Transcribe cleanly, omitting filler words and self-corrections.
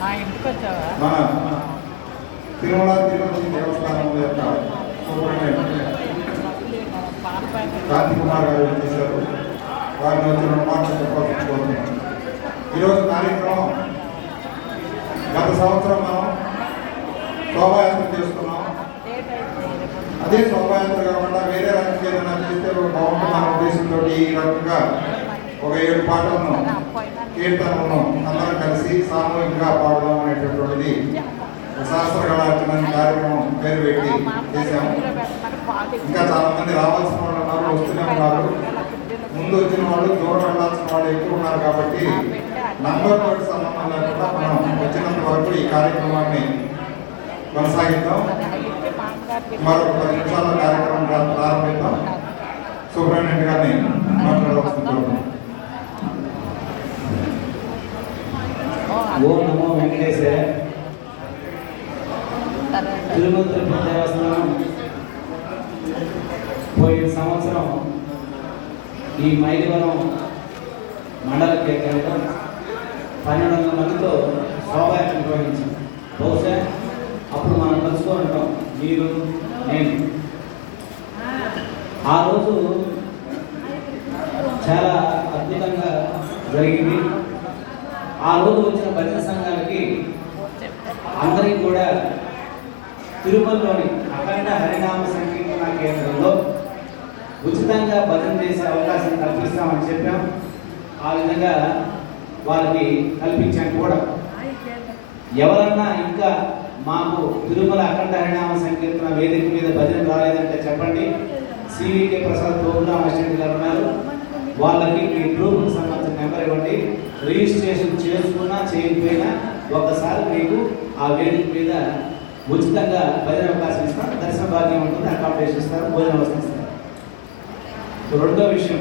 మన తిరుమల తిరుపతి దేవస్థానం యొక్క సూపరింటెండెంట్ కాంతి కుమార్ గారు చేశారు. వారిని వచ్చిన మాటలు చెప్పాల్సింది. ఈరోజు కార్యక్రమం గత సంవత్సరం మనం శోభాయాత్ర చేసుకున్నాం. అదే శోభాయాత్ర కాకుండా వేరే రకంగా ఏదైనా చేస్తే బాగుంటున్న ఉద్దేశంతో ఈ రకంగా ఒక 7 పాటలను కీర్తనలను అందరం కలిసి సామూహికంగా పాడదాం అనేటటువంటిది శాస్త్రకళార్చన కార్యక్రమం పేరు పెట్టి చేశాము. ఇంకా చాలా మంది రావాల్సిన వాళ్ళు ఉన్నారు, వస్తూనే ఉన్నారు. ముందు వచ్చిన వాళ్ళు దూరం వెళ్ళాల్సిన వాళ్ళు ఎక్కువ ఉన్నారు కాబట్టి నంబర్ తోటి సంబంధం లేకుండా మనం వచ్చినంత వరకు ఈ కార్యక్రమాన్ని కొనసాగిద్దాం. మరొక 10 నిమిషాల కార్యక్రమం ప్రారంభిద్దాం. సూపరింటెండెంట్ గారిని మాట్లాడవలసింది. ఓం నమో వెంకటేశ్వర. తిరుమల తిరుపతి దేవస్థానం పోయిన సంవత్సరం ఈ మైలవరం మండల కేంద్రంలో 1200 మందితో శోభాయాత్ర నిర్వహించాం. బహుశా అప్పుడు మనం కలుసుకొని ఉంటాం, మీరు నేను. ఆ రోజు చాలా అద్భుతంగా జరిగింది. ఆ రోజు వచ్చిన భజన సంఘాలకి అందరికీ కూడా తిరుమలలోని అఖండ హరినామ సంకీర్తన కేంద్రంలో ఉచితంగా భజన చేసే అవకాశం కల్పిస్తామని చెప్పాం. ఆ విధంగా వాళ్ళకి కల్పించాం కూడా. ఎవరన్నా ఇంకా మాకు తిరుమల అఖండ హరినామ సంకీర్తన వేదిక మీద భజన రాలేదంటే చెప్పండి. సివికే ప్రసాద్ ప్రోగ్రామ్ అసిస్టెంట్ గారు ఉన్నారు, వాళ్ళకి మీ గ్రూప్కి సంబంధించిన నెంబర్ ఇవ్వండి. రిజిస్ట్రేషన్ చేసుకున్నా చేయకపోయినా ఒకసారి మీకు ఆ వేదిక మీద ఉచితంగా భజన అవకాశం ఇస్తారు. దర్శన భాగ్యం ఉంటుంది, అకామిడేషన్ ఇస్తారు, భోజన వసతి ఇస్తారు. రెండో విషయం,